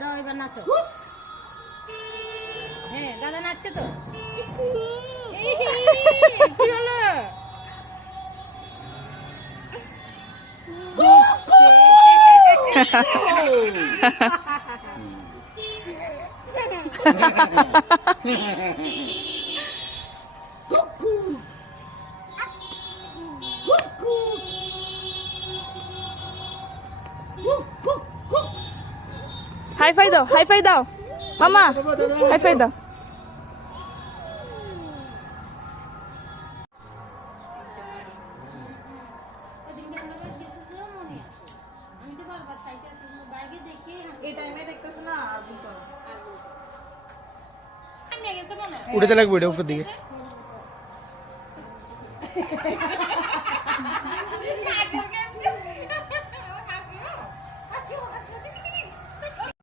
দাও এবার নাচো। হ্যাঁ দাদা নাচছে তো। কি হলো? হাই ফাই দাও মামা, হাই ফাই দাও। উঠেতে লাগবে এটা উপর দিকে।